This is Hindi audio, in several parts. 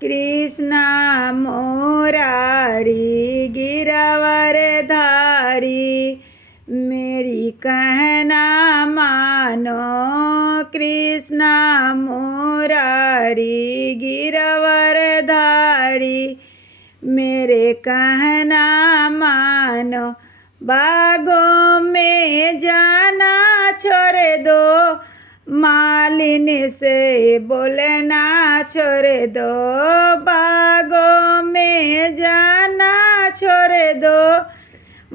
कृष्णा मुरारी गिरवर धारी, मेरी कहना मानो कृष्णा मुरारी गिरवर धारी, मेरे कहना मानो। बागों में जाना छोड़ दो, मालिन से बोलना छोड़ दो। बागों में जाना छोड़ दो,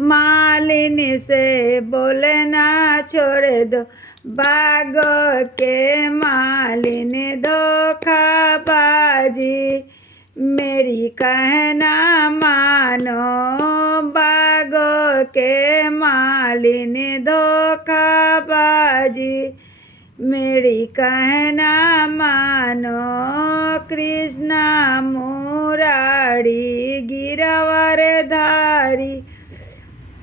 मालिन से बोलना छोड़ दो। बागों के मालिन धोखाबाजी, मेरी कहना मानो। बागों के मालिन धोखाबाजी, मेरी कहना मानो। कृष्णा मुरारी गिरवर धारी,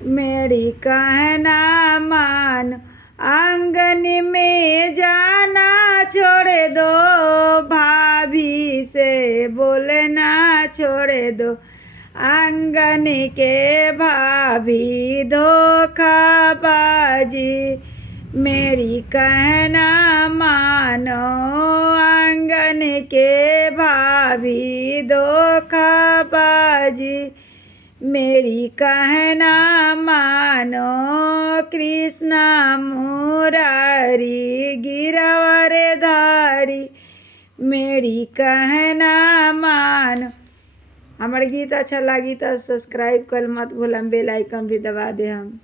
मेरी कहना मानो। आंगन में जाना छोड़ दो, भाभी से बोलना छोड़ दो। आंगन के भाभी धोखाबाजी, मेरी कहना मानो। आंगन के भाभी धोखाबाजी, मेरी कहना मानो। कृष्णा मुरारी गिरवर धारी, मेरी कहना मानो। हमारे गीत अच्छा लगी तो सब्सक्राइब कर मत भूलम, बेल आइकन भी दबा दे हम।